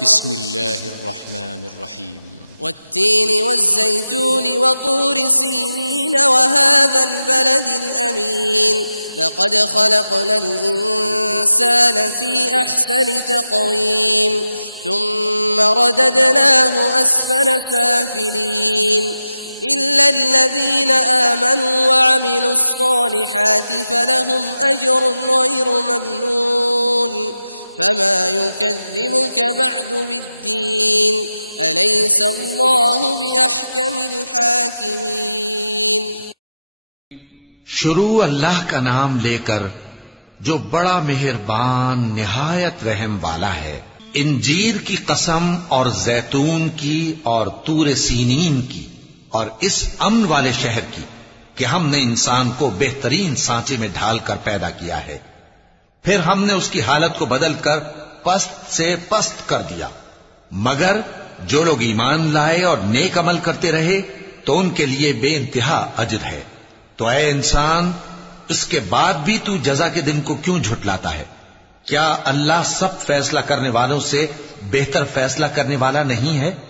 बिस्मिल्लाहिर्रहमानिर्रहीम। वत्तीनि वज़्ज़ैतूनि वतूरि सीनीन वहाज़ल बलदिल अमीन लक़द ख़लक़नल इंसान फ़ी अहसनि तक़वीम थुम्मा रददनाहु अस्फ़ल साफ़िलीन इल्लल लज़ीना आमनू वअमिलुस्सालिहाति फ़लहुम अज्रुन ग़ैरु ममनून फमा युकज़्ज़िबुक बअदु बिद्दीन अलैस अल्लाहु बिअहकमिल हाकिमीन। शुरू अल्लाह का नाम लेकर जो बड़ा मेहरबान निहायत रहम वाला है। इंजीर की कसम और जैतून की और तूर सीनीन की और इस अमन वाले शहर की कि हमने इंसान को बेहतरीन सांचे में ढालकर पैदा किया है, फिर हमने उसकी हालत को बदलकर पस्त से पस्त कर दिया। मगर जो लोग ईमान लाए और नेक अमल करते रहे तो उनके लिए बेइंतहा अजर है। तो ऐ इंसान, इसके बाद भी तू जज़ा के दिन को क्यों झुटलाता है? क्या अल्लाह सब फैसला करने वालों से बेहतर फैसला करने वाला नहीं है?